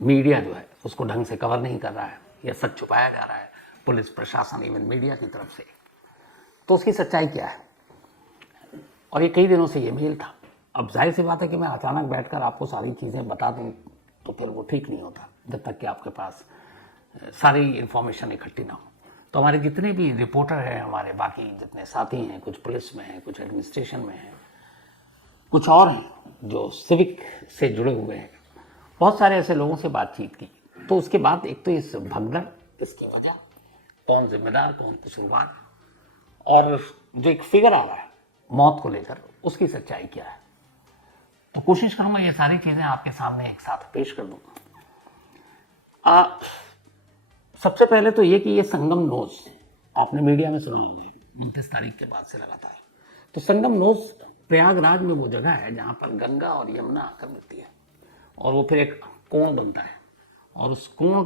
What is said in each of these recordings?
Media जो है उसको ढंग से कवर नहीं कर रहा है या सच छुपाया जा रहा है, पुलिस प्रशासन इवन मीडिया की तरफ से, तो उसकी सच्चाई क्या है। और ये कई दिनों से ये मेल था। अब जाहिर सी बात है कि मैं अचानक बैठकर आपको सारी चीज़ें बता दूं तो फिर वो ठीक नहीं होता जब तक कि आपके पास सारी इन्फॉर्मेशन इकट्ठी ना हो। तो हमारे जितने भी रिपोर्टर हैं, हमारे बाकी जितने साथी हैं, कुछ पुलिस में हैं, कुछ एडमिनिस्ट्रेशन में हैं, कुछ और हैं जो सिविक से जुड़े हुए हैं, बहुत सारे ऐसे लोगों से बातचीत की। तो उसके बाद एक तो इस भगदड़, इसकी वजह, कौन जिम्मेदार कौन कसूरवार, और जो एक फिगर आ रहा है मौत को लेकर, उसकी सच्चाई क्या है। तो कोशिश करूंगा ये सारी चीजें आपके सामने एक साथ पेश कर दूंगा। सबसे पहले तो ये कि ये संगम नोज आपने मीडिया में सुना होंगे 29 तारीख के बाद से लगातार। तो संगम नोज प्रयागराज में वो जगह है जहां पर गंगा और यमुना आकर मिलती है और वो फिर एक कोण बनता है, और उस कोण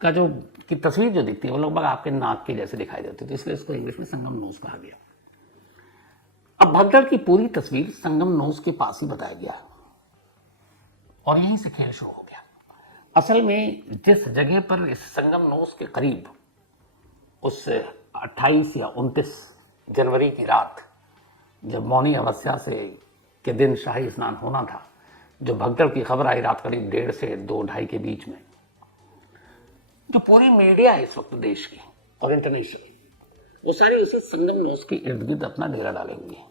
का जो की तस्वीर जो दिखती है वो लगभग आपके नाक के जैसे दिखाई देती है, तो इसलिए इसको इंग्लिश में संगम नोज कहा गया। अब भगदड़ की पूरी तस्वीर संगम नोज के पास ही बताया गया और यहीं से खेल शुरू हो गया। असल में जिस जगह पर इस संगम नोज के करीब उस 28 या 29 जनवरी की रात जब मौनी अमावस्या से के दिन शाही स्नान होना था, जो भगदड़ की खबर आई रात करीब 1:30 से 2-2:30 के बीच में, जो पूरी मीडिया है इस वक्त देश की और इंटरनेशनल, वो सारे उसी संगम नोज के इर्द गिर्द अपना डेरा डाले हुए हैं।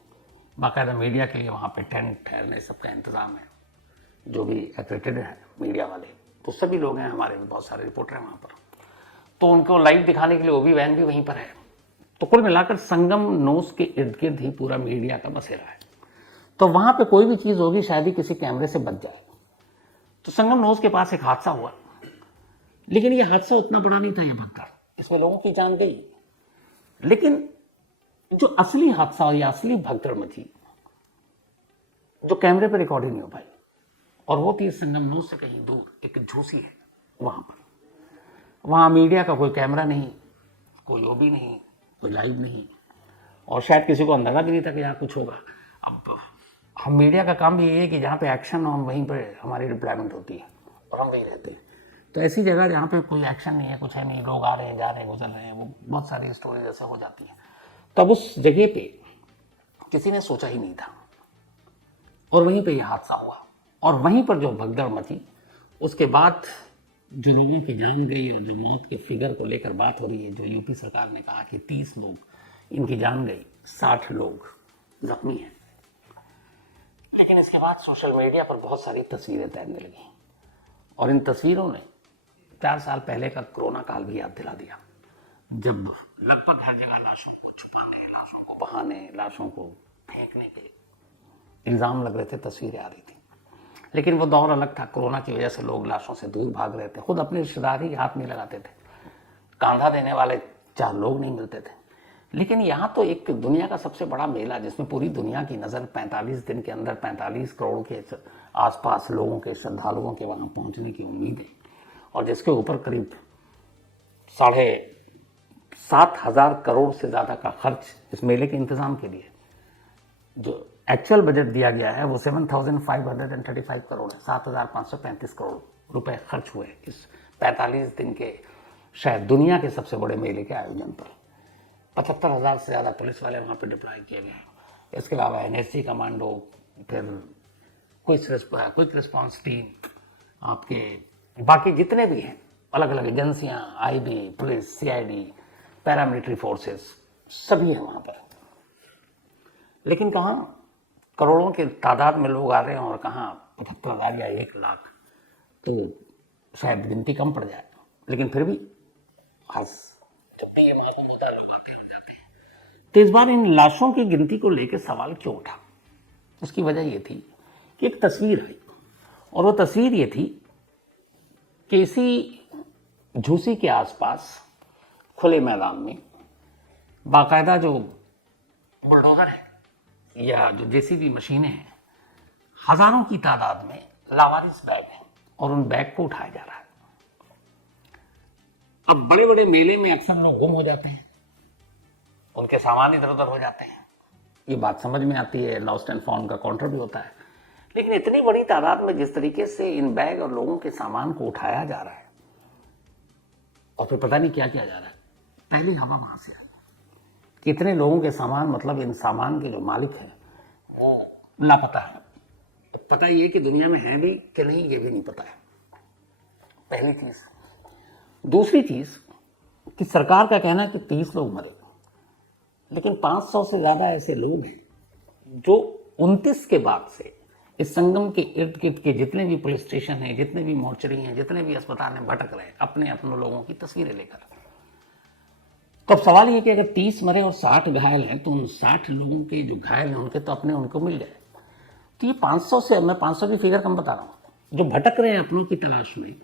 बाकायदा मीडिया के लिए वहाँ पे टेंट ठहरने सबका इंतजाम है, जो भी एक्रेडिटेड है मीडिया वाले, तो सभी लोग हैं, हमारे भी बहुत सारे रिपोर्टर हैं वहाँ पर, तो उनको लाइव दिखाने के लिए वो भी वैन भी वहीं पर है। तो कुल मिलाकर संगम नोज के इर्द गिर्द ही पूरा मीडिया का बसेरा है। तो वहाँ पे कोई भी चीज़ होगी शायद ही किसी कैमरे से बच जाए। तो संगम नोज के पास एक हादसा हुआ, लेकिन ये हादसा उतना बड़ा नहीं था, ये भगदड़, इसमें लोगों की जान गई। लेकिन जो असली हादसा या असली भगदड़ मची, जो कैमरे पर रिकॉर्डिंग नहीं हो पाई, और वो थी संगम नोज से कहीं दूर एक झूसी है वहां पर। वहां मीडिया का कोई कैमरा नहीं, कोई ओबी नहीं, कोई लाइव नहीं, और शायद किसी को अंदाजा भी नहीं था कि यहाँ कुछ होगा। अब हम मीडिया का काम भी ये है कि जहाँ पे एक्शन हो हम वहीं पर हमारी डिप्लॉयमेंट होती है और हम वहीं रहते हैं। तो ऐसी जगह जहाँ पे कोई एक्शन नहीं है, कुछ है नहीं, लोग आ रहे हैं, जा रहे हैं, गुजर रहे हैं, वो बहुत सारी स्टोरीज ऐसे हो जाती हैं। तब उस जगह पे किसी ने सोचा ही नहीं था, और वहीं पे यह हादसा हुआ, और वहीं पर जो भगदड़ मची, उसके बाद जो लोगों की जान गई और जो मौत के फिगर को लेकर बात हो रही है, जो यूपी सरकार ने कहा कि 30 लोग इनकी जान गई, 60 लोग जख्मी हैं। लेकिन इसके बाद सोशल मीडिया पर बहुत सारी तस्वीरें तैरने लगी, और इन तस्वीरों ने 4 साल पहले का कोरोना काल भी याद दिला दिया, जब लगभग हर जगह लाशों को छुपाने, लाशों को बहाने, लाशों को फेंकने के इल्ज़ाम लग रहे थे, तस्वीरें आ रही थी। लेकिन वो दौर अलग था, कोरोना की वजह से लोग लाशों से दूर भाग रहे थे, खुद अपने रिश्तेदार ही हाथ नहीं लगाते थे, कांधा देने वाले 4 लोग नहीं मिलते थे। लेकिन यहाँ तो एक दुनिया का सबसे बड़ा मेला, जिसमें पूरी दुनिया की नज़र 45 दिन के अंदर 45 करोड़ के आसपास लोगों के, श्रद्धालुओं के वहाँ पहुँचने की उम्मीद है, और जिसके ऊपर करीब 7,500 करोड़ से ज़्यादा का खर्च इस मेले के इंतज़ाम के लिए, जो एक्चुअल बजट दिया गया है वो 7,535 करोड़ है, 7,535 करोड़ रुपए खर्च हुए इस 45 दिन के शायद दुनिया के सबसे बड़े मेले के आयोजन पर। 75,000 से ज़्यादा पुलिस वाले वहाँ पर डिप्लॉय किए गए हैं। इसके अलावा एनएसजी कमांडो, फिर क्विक रिस्पॉन्स टीम, आपके बाकी जितने भी हैं अलग अलग एजेंसियाँ, IB, police, CID, paramilitary forces, सभी हैं वहाँ पर। लेकिन कहाँ करोड़ों के तादाद में लोग आ रहे हैं और कहाँ 75,000 या 1 लाख, तो शायद गिनती कम पड़ जाए। लेकिन फिर भी जब भी ये लोग आते हैं जाते हैं, तो इस बार इन लाशों की गिनती को लेकर सवाल क्यों उठा? उसकी वजह ये थी कि एक तस्वीर आई, और वो तस्वीर ये थी कि इसी झूसी के आसपास खुले मैदान में बाकायदा जो बुलडोजर है या जो जेसीबी मशीनें हैं, हजारों की तादाद में लावारिस बैग हैं, और उन बैग को उठाया जा रहा है। अब बड़े बड़े मेले में अक्सर लोग गुम हो जाते हैं, उनके सामान इधर उधर हो जाते हैं, ये बात समझ में आती है, लॉस्ट एंड फाउंड का काउंटर भी होता है। लेकिन इतनी बड़ी तादाद में जिस तरीके से इन बैग और लोगों के सामान को उठाया जा रहा है और फिर पता नहीं क्या किया जा रहा है, पहली हवा वहां से आई। कितने लोगों के सामान, मतलब इन सामान के जो मालिक हैं वो लापता है। पता ये कि दुनिया में है भी कि नहीं ये भी नहीं पता है, पहली चीज। दूसरी चीज कि सरकार का कहना है कि 30 लोग मरे, लेकिन 500 से ज्यादा ऐसे लोग हैं जो 29 के बाद से इस संगम के इर्द गिर्द के जितने भी पुलिस स्टेशन हैं, जितने भी मोर्चरी हैं, जितने भी अस्पताल हैं, भटक रहे हैं अपने अपने लोगों की तस्वीरें लेकर। तो अब सवाल ये कि अगर 30 मरे और 60 घायल हैं तो उन 60 लोगों के जो घायल हैं उनके तो अपने उनको मिल गए। तो ये 500 से, मैं 500 की फिगर कम बता रहा हूँ, जो भटक रहे हैं अपनों की तलाश में,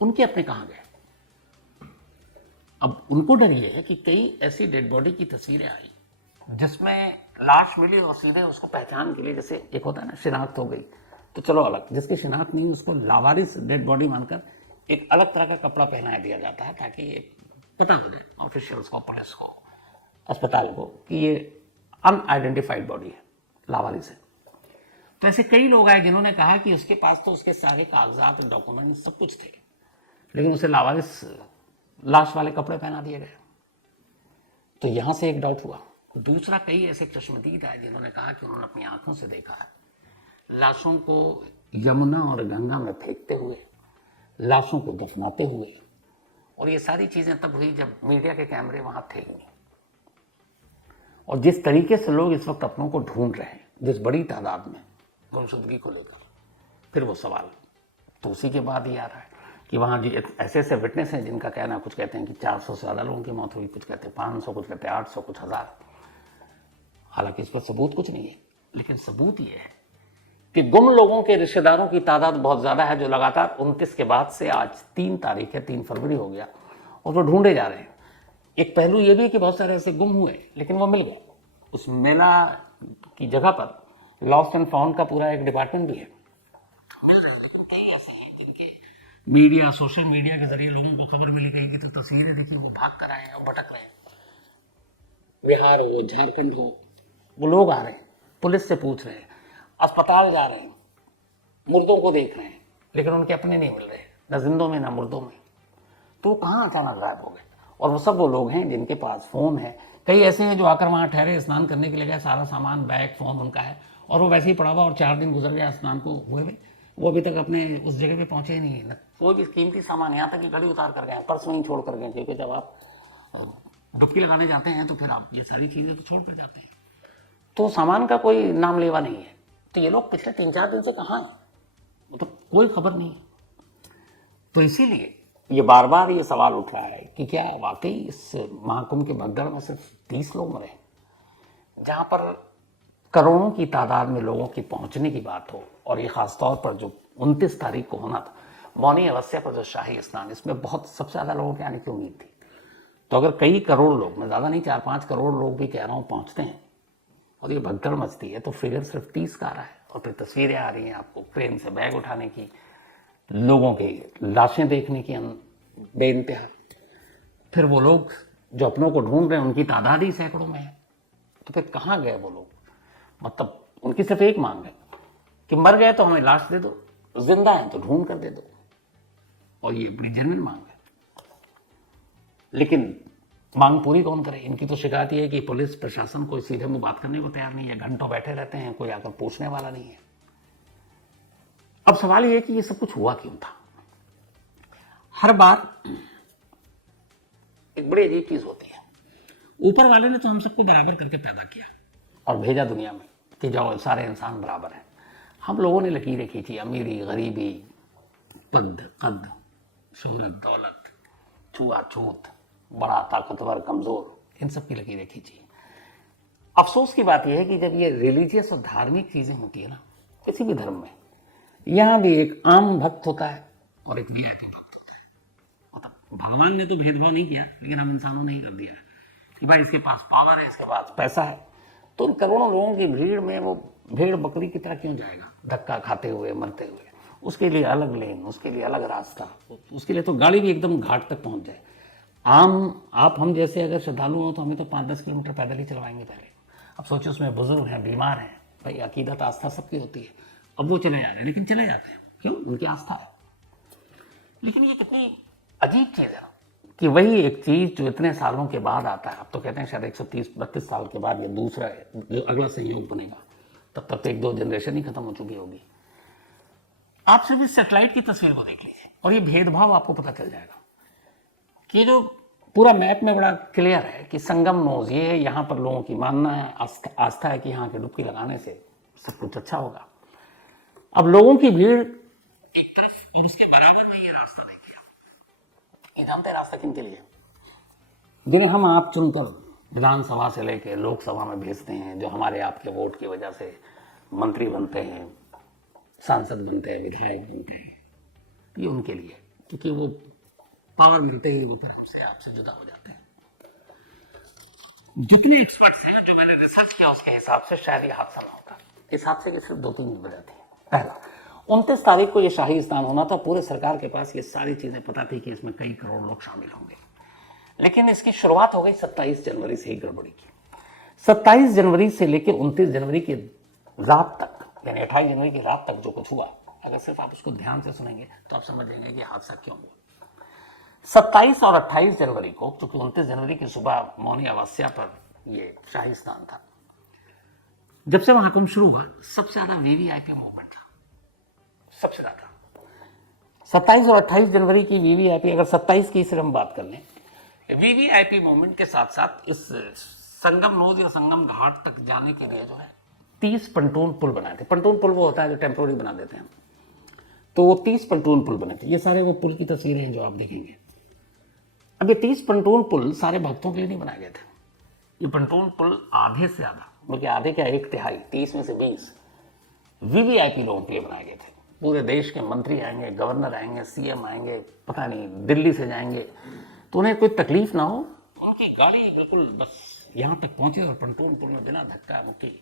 उनके अपने कहाँ गए। अब उनको डर ये है कि कई ऐसी डेड बॉडी की तस्वीरें आई जिसमें लाश मिली और सीधे उसको पहचान के लिए, जैसे एक होता है ना शिनाख्त हो गई तो चलो अलग, जिसकी शिनाख्त नहीं उसको लावारिस डेड बॉडी मानकर एक अलग तरह का कपड़ा पहना दिया जाता है ताकि ये पता हो जाए ऑफिशियल्स को, पुलिस को, अस्पताल को कि ये अनआइडेंटिफाइड बॉडी है, लावारिस है। तो ऐसे कई लोग आए जिन्होंने कहा कि उसके पास तो उसके सारे कागजात, डॉक्यूमेंट सब कुछ थे, लेकिन उसे लावारिस लाश वाले कपड़े पहना दिए गए। तो यहां से एक डाउट हुआ। दूसरा, कई ऐसे चश्मदीद आए जिन्होंने कहा कि उन्होंने अपनी आंखों से देखा है लाशों को यमुना और गंगा में फेंकते हुए, लाशों को दफनाते हुए। और ये सारी चीजें तब हुई जब मीडिया के कैमरे वहां थे ही नहीं। और जिस तरीके से लोग इस वक्त अपनों को ढूंढ रहे हैं, जिस बड़ी तादाद में गुमशुदगी को लेकर, फिर वो सवाल तो उसी के बाद ही आ रहा है कि वहाँ ऐसे ऐसे विटनेस हैं जिनका कहना, कुछ कहते हैं कि 400 से ज़्यादा लोगों की मौत हुई, कुछ कहते हैं 500, कुछ कहते हैं 800, कुछ 1000। हालांकि इस पर सबूत कुछ नहीं है, लेकिन सबूत ये है कि गुम लोगों के रिश्तेदारों की तादाद बहुत ज़्यादा है, जो लगातार 29 के बाद से आज 3 तारीख है, 3 फरवरी हो गया, और वो ढूंढे जा रहे हैं। एक पहलू ये भी है कि बहुत सारे ऐसे गुम हुए लेकिन वो मिल गए। उस मेला की जगह पर लॉस्ट एंड फाउंड का पूरा एक डिपार्टमेंट भी है, मिल रहे हैं। लेकिन कई ऐसे हैं जिनके मीडिया, सोशल मीडिया के जरिए लोगों को खबर मिली गई कि तो तस्वीरें देखिए वो भाग कर आए हैं और भटक रहे हैं। बिहार हो, झारखंड हो, वो लोग आ रहे हैं, पुलिस से पूछ रहे हैं, अस्पताल जा रहे हैं, मुर्दों को देख रहे हैं, लेकिन उनके अपने नहीं मिल रहे, न जिंदों में न मुर्दों में। तो कहाँ अचानक गायब हो गए। और वो सब वो लोग हैं जिनके पास फ़ोन है। कई ऐसे हैं जो आकर वहाँ ठहरे, स्नान करने के लिए गए, सारा सामान, बैग, फ़ोन उनका है और वो वैसे ही पड़ा हुआ, और 4 दिन गुजर गया स्नान को हुए हुए, वो अभी तक अपने उस जगह पे पहुंचे ही नहीं है। कोई भी कीमती सामान, यहाँ तक कि घड़ी उतार कर गए, पर्स वहीं छोड़ कर गए, क्योंकि जब आप डुबकी लगाने जाते हैं तो फिर आप ये सारी चीज़ें तो छोड़ कर जाते हैं, तो सामान का कोई नाम लेवा नहीं है। तो ये लोग पिछले 3-4 दिन से कहाँ हैं, मतलब कोई खबर नहीं है। तो इसीलिए ये बार बार ये सवाल उठ रहा है कि क्या वाकई इस महाकुंभ के भगदड़ में सिर्फ 30 लोग मरे, जहाँ पर करोड़ों की तादाद में लोगों की पहुंचने की बात हो। और ये खासतौर पर जो 29 तारीख को होना था, मौनी अवस्था पर जो शाही स्नान, इसमें बहुत सबसे ज़्यादा लोगों के आने की उम्मीद थी। तो अगर कई करोड़ लोग, मैं ज़्यादा नहीं 4-5 करोड़ लोग भी कह रहा हूँ पहुँचते हैं और ये भगदड़ मचती है, तो फिगर सिर्फ 30 का आ रहा है। और फिर तस्वीरें आ रही हैं आपको ट्रेन से बैग उठाने की, लोगों की लाशें देखने की बेइंतहा। फिर वो लोग जो अपनों को ढूंढ रहे हैं उनकी तादाद ही सैकड़ों में है। तो फिर कहाँ गए वो लोग। मतलब उनकी सिर्फ एक मांग है कि मर गए तो हमें लाश दे दो, जिंदा हैं तो ढूंढ कर दे दो। और ये बड़ी जेन्युइन मांग है, लेकिन मांग पूरी कौन करे। इनकी तो शिकायत ये है कि पुलिस प्रशासन कोई सीधे मुंह बात करने को तैयार नहीं है, घंटों बैठे रहते हैं, कोई आकर पूछने वाला नहीं है। अब सवाल ये है कि ये सब कुछ हुआ क्यों था। हर बार एक बड़ी अजीब चीज होती है, ऊपर वाले ने तो हम सबको बराबर करके पैदा किया और भेजा दुनिया में कि जाओ सारे इंसान बराबर हैं। हम लोगों ने लकीरें खींची, अमीरी, गरीबी, पद, कद, शोहरत, दौलत, छुआछूत, बड़ा, ताकतवर, कमजोर, इन सब की लकीरें खींची। अफसोस की बात यह है कि जब ये रिलीजियस और धार्मिक चीजें होती है ना, किसी भी धर्म में, यहाँ भी एक आम भक्त होता है और एक वीआईपी भक्त होता है। मतलब भगवान ने तो भेदभाव नहीं किया, लेकिन हम इंसानों ने ही कर दिया कि भाई इसके पास पावर है, इसके पास पैसा है, तो उन करोड़ों लोगों की भीड़ में वो भेड़ बकरी की तरह क्यों जाएगा, धक्का खाते हुए, मरते हुए। उसके लिए अलग लेन, उसके लिए अलग रास्ता, उसके लिए तो गाड़ी भी एकदम घाट तक पहुंच जाए। आप हम जैसे अगर श्रद्धालु हो तो हमें तो 5-10 किलोमीटर पैदल ही चलवाएंगे पहले। अब सोचिए उसमें बुजुर्ग हैं, बीमार हैं, भाई अकीदत आस्था सबकी होती है, अब वो चले जा रहे हैं, लेकिन चले जाते हैं क्यों? उनकी आस्था है। लेकिन ये कितनी अजीब चीज़ है कि वही एक चीज़ जो इतने सालों के बाद आता है, अब तो कहते हैं शायद 130-32 साल के बाद ये दूसरा जो अगला संयोग बनेगा, तब तक तो 1-2 जनरेशन ही खत्म हो चुकी होगी। आप सिर्फ इस सैटेलाइट की तस्वीर को देख लीजिए और ये भेदभाव आपको पता चल जाएगा कि जो पूरा मैप में बड़ा क्लियर है कि संगम नोज, ये यहाँ पर लोगों की मानना है, आस्था है कि यहाँ के डुबकी लगाने से सब कुछ अच्छा होगा। अब लोगों की भीड़ एक तरफ और उसके बराबर में ये रास्ता नहीं किया। ये जानते रास्ता किन के लिए? जिन्हें हम आप चुनकर विधानसभा से लेकर लोकसभा में भेजते हैं, जो हमारे आपके वोट की वजह से मंत्री बनते हैं, सांसद बनते हैं, विधायक बनते हैं, ये उनके लिए, क्योंकि वो पावर मिलते ही वो फिर हमसे आपसे जुदा हो जाते हैं। जितने एक्सपर्ट्स हैं, जो मैंने रिसर्च किया उसके हिसाब से शायद ये हादसा ना होता। इस हादसे की सिर्फ 2-3 वजह थी। पहला, 29 तारीख को ये शाही स्नान होना था, पूरे सरकार के पास ये सारी चीजें पता थी कि इसमें कई करोड़ लोग शामिल होंगे, लेकिन इसकी शुरुआत हो गई 27 जनवरी से ही गड़बड़ी की। 27 जनवरी से लेकर 29 जनवरी की रात तक, यानी 28 जनवरी की रात तक जो कुछ हुआ, अगर सिर्फ आप उसको ध्यान से सुनेंगे तो आप समझ जाएंगे कि हादसा क्यों हुआ। 27 और 28 जनवरी को, क्योंकि 29 जनवरी की सुबह मौनी अमावस्या पर ये शाही स्नान था, जब से महाकुंभ शुरू हुआ सबसे ज्यादा वीवीआईपी मूवमेंट था, सबसे ज्यादा। 27 और 28 जनवरी की वीवीआईपी, अगर 27 की सिर्फ हम बात कर लें, वीवीआईपी मूवमेंट के साथ साथ इस संगम नोज या संगम घाट तक जाने के लिए जो है 30 पंटून पुल बनाए थे। पंटून पुल वो होता है जो टेम्पोररी बना देते हैं, तो वो 30 पंटून पुल बने थे। ये सारे वो पुल की तस्वीरें हैं जो आप देखेंगे। अब ये 30 पंटून पुल सारे भक्तों के लिए नहीं बनाए गए थे। ये पंटून पुल आधे से ज्यादा, बल्कि आधे क्या 1/3, 30 में से 20 वीवीआईपी लोगों के लिए बनाए गए थे। पूरे देश के मंत्री आएंगे, गवर्नर आएंगे, सीएम आएंगे, पता नहीं दिल्ली से जाएंगे, तो उन्हें कोई तकलीफ ना हो, उनकी गाड़ी बिल्कुल बस यहाँ तक पहुंचे और पंटून पुल में बिना धक्का मुक्की,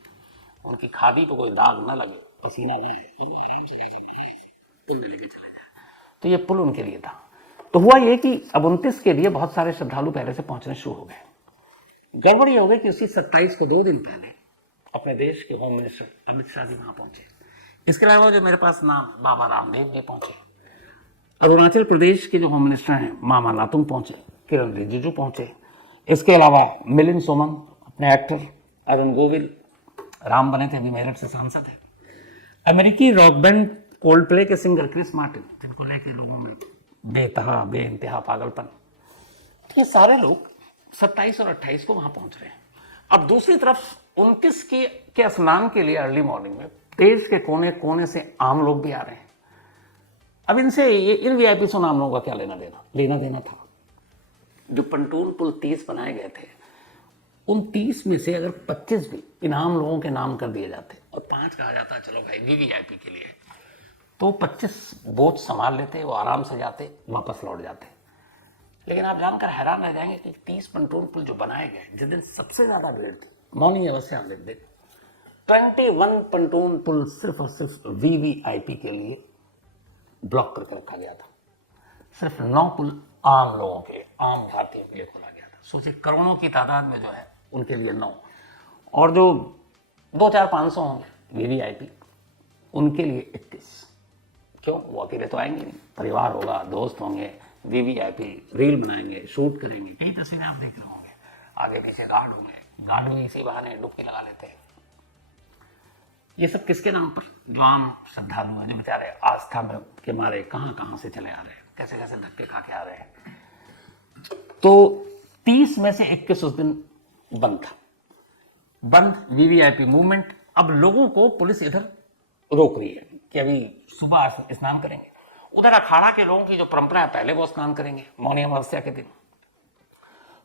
उनकी खादी को कोई दाग न लगे, पसीना न आए, आराम से पुल में लेके चला जाए। तो ये पुल उनके लिए था। तो हुआ ये कि अब 29 के लिए बहुत सारे श्रद्धालु पहले से पहुंचने शुरू हो गए। गड़बड़ी हो गई कि उसी 27 को 2 दिन पहले अपने देश के होम मिनिस्टर अमित शाह जी वहां पहुंचे। इसके अलावा जो मेरे पास नाम, बाबा रामदेव जी पहुंचे, अरुणाचल प्रदेश के जो होम मिनिस्टर हैं मामा लातुंग पहुंचे, किरण रिजिजू पहुंचे, इसके अलावा मिलिंद सोमन, अपने एक्टर, अरुण गोविल, राम बने थे, अभी मेरठ से सांसद है, अमेरिकी रॉक बैंड कोल्ड प्ले के सिंगर क्रिस मार्टिन, जिनको लेके लोगों में बेइंतहा पागलपन, ये सारे लोग 27 और 28 को वहां पहुंच रहे हैं। अब दूसरी तरफ 29 के स्नान के लिए अर्ली मॉर्निंग में देश के कोने कोने से आम लोग भी आ रहे हैं। अब इनसे इन वीआईपी से आम लोगों का क्या लेना देना था। जो पंटून पुल 30 बनाए गए थे, उन 30 में से अगर 25 भी इनाम लोगों के नाम कर दिए जाते और 5 कहा जाता चलो भाई वीवीआईपी के लिए, तो 25 बोझ संभाल लेते, वो आराम से जाते, वापस लौट जाते। लेकिन आप जानकर हैरान रह जाएंगे कि 30 पंटून पुल जो बनाए गए, जिस दिन सबसे ज्यादा भीड़ थी, मौनी अमावस्या वाले दिन, 21 पंटून पुल सिर्फ और सिर्फ वीवीआईपी के लिए ब्लॉक करके रखा गया था। सिर्फ 9 पुल आम लोगों के, आम भारतीयों के लिए खोला गया था। सोचिए, करोड़ों की तादाद में जो है उनके लिए 9, और जो 2-4-500 होंगे वीवीआईपी, उनके लिए 21। क्यों? वो अकेले तो आएंगे नहीं, परिवार होगा, दोस्त होंगे, वीवीआईपी रील बनाएंगे, शूट करेंगे, कई तस्वीरें आप देख रहे होंगे, आगे पीछे गार्ड होंगे, गार्ड भी इसी बहाने डुबकी लगा लेते हैं। ये सब किसके नाम पर? जो आम श्रद्धालु हैं, जो बेचारे आस्था में के मारे कहां से चले आ रहे हैं, कैसे कैसे धक्के खा के आ रहे हैं। तो 30 में से 21 उस दिन बंद था, बंद वीवीआईपी मूवमेंट। अब लोगों को पुलिस इधर रोक रही है कि अभी सुबह स्नान करेंगे। उधर अखाड़ा के लोगों की जो परंपरा है, पहले वो स्नान करेंगे मौनी अमावस्या के दिन।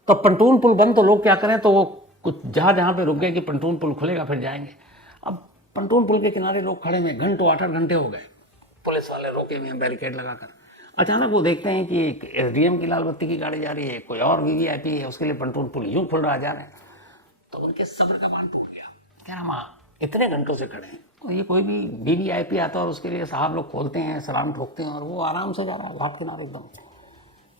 तो पंटून पुल बंद, तो लोग क्या करें, तो वो कुछ जहां पे रुक गए कि पंटून पुल खुलेगा फिर जाएंगे। अब पंटून पुल के किनारे लोग खड़े में घंटों, 8-8 घंटे हो गए, पुलिस वाले रोके हुए हैं बैरिकेड लगाकर। अचानक वो देखते हैं कि एक एसडीएम की लाल बत्ती की गाड़ी जा रही है, कोई और वीवीआईपी है, उसके लिए पंटून पुल यूं खुल रहा जा रहे हैं। तो उनके सब्र का बांध टूट गया। कह रहा माँ इतने घंटों से खड़े हैं, और ये कोई भी वीवीआईपी आता है और उसके लिए साहब लोग खोलते हैं, सलाम ठोकते हैं, और वो आराम से जा रहा है घाट किनारे एकदम।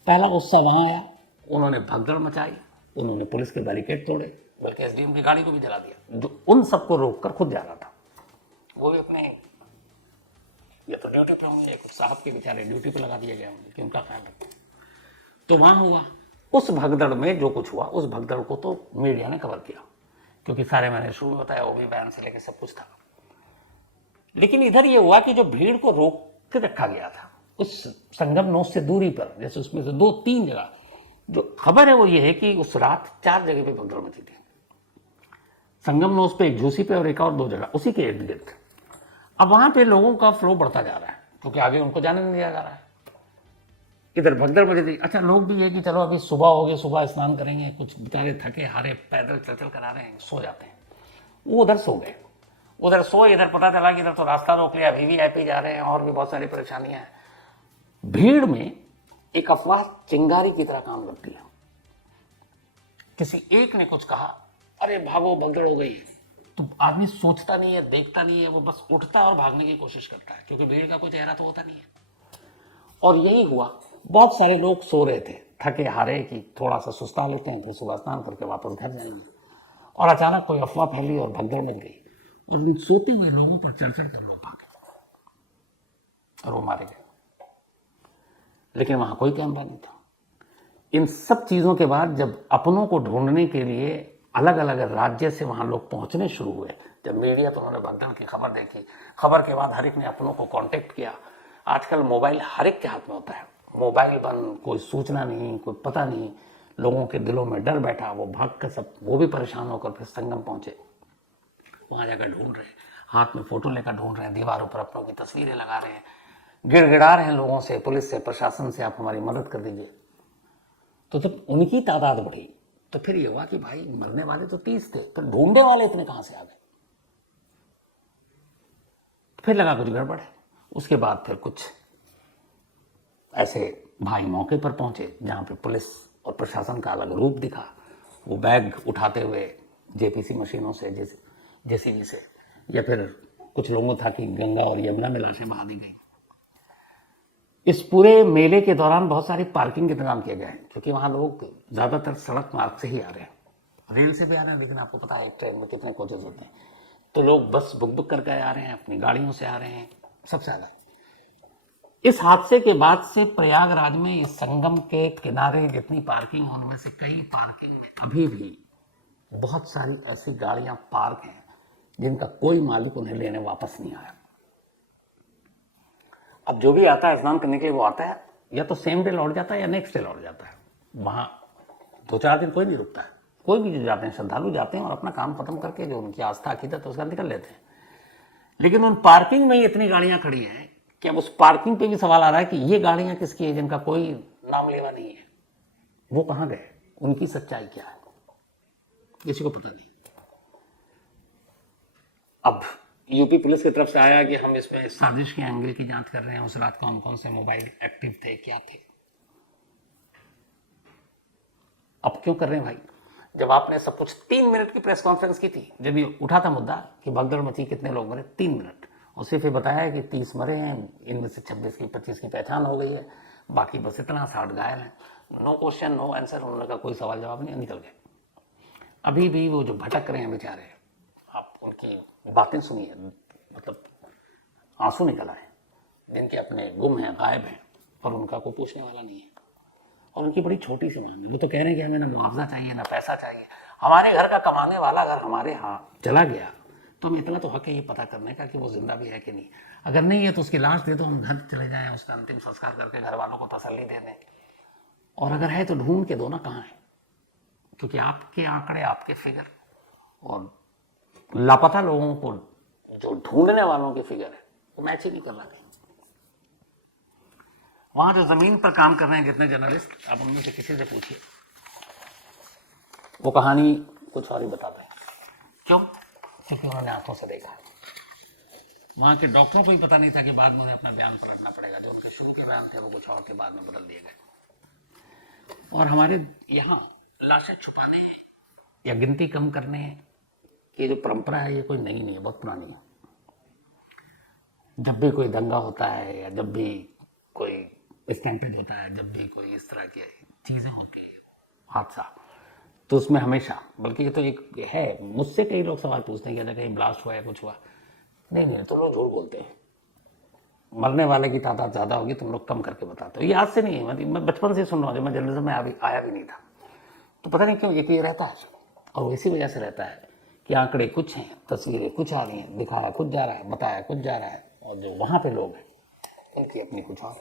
पहला गुस्सा वहां आया, उन्होंने भगदड़ मचाई, उन्होंने पुलिस के बैरिकेड तोड़े, बल्कि एसडीएम की गाड़ी को भी जला दिया, जो उन सबको रोक कर खुद जा रहा था। वो भी अपने ये तो ड्यूटी पे होंगे, कुछ साहब के बेचारे ड्यूटी पे लगा दिए गए होंगे कि उनका ख्याल रखें। तो वहां हुआ उस भगदड़ में जो कुछ हुआ, उस भगदड़ को तो मीडिया ने कवर किया, क्योंकि सारे मैंने शुरू में बताया, वो भी बयान से लेकर सब कुछ था। लेकिन इधर ये हुआ कि जो भीड़ को रोक के रखा गया था उस संगम नोस से दूरी पर, जैसे उसमें से 2-3 जगह जो खबर है वो ये है कि उस रात 4 जगह पे भगदड़ मची थी। संगम नोस पे, एक झूसी पे और एक और 2 जगह उसी के इर्द गिर्द। अब वहां पे लोगों का फ्लो बढ़ता जा रहा है क्योंकि आगे उनको जाने नहीं दिया जा रहा है। इधर भगदड़ मची थी। अच्छा, लोग भी ये कि चलो अभी सुबह हो गई, सुबह स्नान करेंगे, कुछ बेचारे थके हारे पैदल चल चल कर आ रहे हैं, सो जाते हैं। वो उधर सो गए, उधर सोए, इधर पता चला कि इधर तो रास्ता रोक लिया, वीवीआईपी जा रहे हैं और भी बहुत सारी परेशानियां हैं। भीड़ में एक अफवाह चिंगारी की तरह काम करती है। किसी एक ने कुछ कहा, अरे भागो भगदड़ हो गई, तो आदमी सोचता नहीं है, देखता नहीं है, वो बस उठता है और भागने की कोशिश करता है, क्योंकि भीड़ का कोई चेहरा तो होता नहीं है। और यही हुआ, बहुत सारे लोग सो रहे थे, थके हारे कि थोड़ा सा सुस्ता लेते हैं, फिर सुबह स्नान करके वापस घर जाएंगे। और अचानक कोई अफवाह फैली और भगदड़ मच गई और उन सोते हुए लोगों पर चढ़ चढ़ कर लोग भागे और वो मारे गए। लेकिन वहां कोई कैमरा नहीं था। इन सब चीजों के बाद जब अपनों को ढूंढने के लिए अलग अलग राज्य से वहां लोग पहुंचने शुरू हुए, जब मीडिया तो उन्होंने भगदड़ की खबर देखी, खबर के बाद हर एक ने अपनों को कांटेक्ट किया। आजकल मोबाइल हर एक के हाथ में होता है, मोबाइल बंद, कोई सूचना नहीं, कोई पता नहीं, लोगों के दिलों में डर बैठा, वो भाग कर सब, वो भी परेशान होकर फिर संगम पहुंचे। वहां जाकर ढूंढ रहे हैं, हाथ में फोटो लेकर ढूंढ रहे हैं, दीवारों पर अपनों की तस्वीरें लगा रहे हैं, गिड़गिड़ा रहे हैं लोगों से, पुलिस से, प्रशासन से, आप हमारी मदद कर दीजिए। तो जब उनकी तादाद बढ़ी तो फिर ये हुआ कि भाई मरने वाले तो 30 थे, फिर ढूंढने वाले इतने कहां से आ गए। फिर लगा कुछ गड़बड़ है। उसके बाद फिर कुछ ऐसे भाई मौके पर पहुंचे जहां पे पुलिस और प्रशासन का अलग रूप दिखा। वो बैग उठाते हुए जेपीसी मशीनों से, जेसीबी से, या फिर कुछ लोगों था कि गंगा और यमुना में लाशें बहा दी गई। इस पूरे मेले के दौरान बहुत सारी पार्किंग के इंतजाम किए गए हैं, क्योंकि वहां लोग ज्यादातर सड़क मार्ग से ही आ रहे हैं, रेल से भी आ रहे हैं, लेकिन आपको पता है एक ट्रेन में कितने कोचेज होते हैं, तो लोग बस बुक करके आ रहे हैं, अपनी गाड़ियों से आ रहे हैं सबसे ज्यादा। इस हादसे के बाद से प्रयागराज में इस संगम के किनारे जितनी पार्किंग, उनमें से कई पार्किंग में अभी भी बहुत सारी ऐसी गाड़ियां पार्क हैं जिनका कोई मालिक उन्हें लेने वापस नहीं आया। अब जो भी आता है स्नान करने के लिए, वो आता है या तो सेम डे लौट जाता है या नेक्स्ट डे लौट जाता है। वहां 2-4 दिन कोई नहीं रुकता है। कोई भी जो जाते हैं, श्रद्धालु जाते हैं और अपना काम खत्म करके जो उनकी आस्था अकीदत है उसका निकल लेते हैं। लेकिन उन पार्किंग में ही इतनी गाड़ियां खड़ी हैं कि अब उस पार्किंग पे भी सवाल आ रहा है कि ये गाड़ियां किसकी है जिनका कोई नाम लेवा नहीं है, वो कहां गए, उनकी सच्चाई क्या है, किसी को पता नहीं। अब यूपी पुलिस की तरफ से आया कि हम इसमें साजिश के एंगल की जांच कर रहे हैं, उस रात कौन कौन से मोबाइल एक्टिव थे, क्या थे। अब क्यों कर रहे हैं भाई, जब आपने सब कुछ 3 मिनट की प्रेस कॉन्फ्रेंस की थी, जब ये उठा था मुद्दा कि भगदड़ मची, कितने लोग मरे, 3 मिनट, उसे फिर बताया कि 30 मरे हैं, इनमें से 26 की 25 की पहचान हो गई है, बाकी बस इतना 60 घायल हैं। नो क्वेश्चन नो आंसर, उन्होंने कहा कोई सवाल जवाब नहीं, निकल गए। अभी भी वो जो भटक रहे हैं बेचारे, आप उनकी बातें सुनिए, मतलब आंसू निकल आए, जिनके अपने गुम हैं, गायब हैं, और उनका कोई पूछने वाला नहीं है। और उनकी बड़ी छोटी सी मांग है, वो तो कह रहे हैं कि हमें ना मुआवजा चाहिए ना पैसा चाहिए, हमारे घर का कमाने वाला अगर हमारे यहाँ चला गया तो हमें इतना तो हक है ये पता करने का कि वो जिंदा भी है कि नहीं। अगर नहीं है तो उसकी लाश दे दो, हम घर चले जाएं, उसका अंतिम संस्कार करके घर वालों को तसल्ली दे दें, और अगर है तो ढूंढ के दो ना कहाँ है, क्योंकि आपके आंकड़े, आपके फिगर और लापता लोगों को जो ढूंढने वालों की फिगर है वो मैच ही नहीं कर रहे। वहां जो जमीन पर काम कर रहे हैं जितने जर्नलिस्ट, आप उनमें से किसी से पूछिए, वो कहानी कुछ और ही बताते हैं। क्यों? क्योंकि उन्होंने आंखों से देखा। वहां के डॉक्टरों को भी पता नहीं था कि बाद में उन्हें अपना बयान पलटना पड़ेगा, जो उनके शुरू के बयान थे वो कुछ और के बाद में बदल दिए गए। और हमारे यहाँ लाशें छुपाने या गिनती कम करने की जो परंपरा है, ये कोई नई नहीं है, बहुत पुरानी है। जब भी कोई दंगा होता है या जब भी कोई स्टैम्पेज होता है, जब भी कोई इस तरह की चीजें होती है, हादसा, तो उसमें हमेशा, बल्कि ये तो एक है, मुझसे कई लोग सवाल पूछते हैं कि कहीं ब्लास्ट हुआ या कुछ हुआ, नहीं, तो लोग झूठ बोलते हैं। मरने वाले की तादाद ज़्यादा होगी, तुम लोग कम करके बताते हो। ये आज से नहीं है, मतलब मैं बचपन से सुन रहा हूँ, जब मैं जर्नलिज्म में आया भी नहीं था। तो पता नहीं क्यों ये रहता है, और इसी वजह से रहता है कि आंकड़े कुछ हैं, तस्वीरें कुछ आ रही हैं, दिखाया कुछ जा रहा है, बताया कुछ जा रहा है, और जो वहाँ पे लोग हैं उनकी अपनी कुछ और।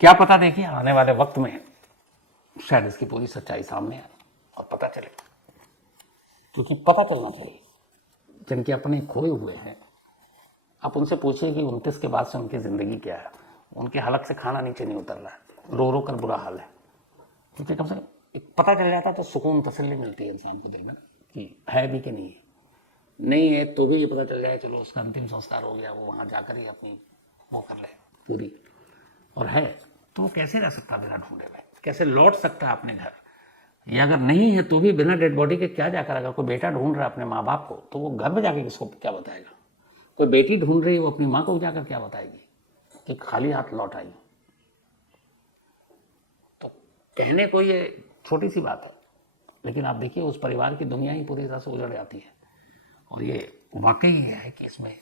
क्या पता, देखिए आने वाले वक्त में शायद इसकी पूरी सच्चाई सामने आए और पता चले, क्योंकि पता चलना चाहिए। जिनके अपने खोए हुए हैं, आप उनसे पूछिए कि 29 के बाद से उनकी ज़िंदगी क्या है। उनके हलक से खाना नीचे नहीं उतर रहा है, रो रो कर बुरा हाल है। क्योंकि कम से कम एक पता चल जाता तो सुकून, तसल्ली मिलती है इंसान को दिल में कि है भी कि नहीं है। नहीं है तो भी ये पता चल जाए चलो उसका अंतिम संस्कार हो गया, वो वहाँ जाकर ही अपनी वो कर ले पूरी। और है तो वो कैसे रह सकता बिना ढूंढे हुए, कैसे लौट सकता है अपने घर। या अगर नहीं है तो भी बिना डेड बॉडी के क्या जाकर, अगर कोई बेटा ढूंढ रहा है अपने माँ बाप को, तो वो घर में जाके किसको क्या बताएगा। कोई बेटी ढूंढ रही है, वो अपनी माँ को जाकर क्या बताएगी कि खाली हाथ लौट आई। तो कहने को ये छोटी सी बात है, लेकिन आप देखिए उस परिवार की दुनिया ही पूरी तरह से उजड़ जाती है। और ये वाकई ये है कि इसमें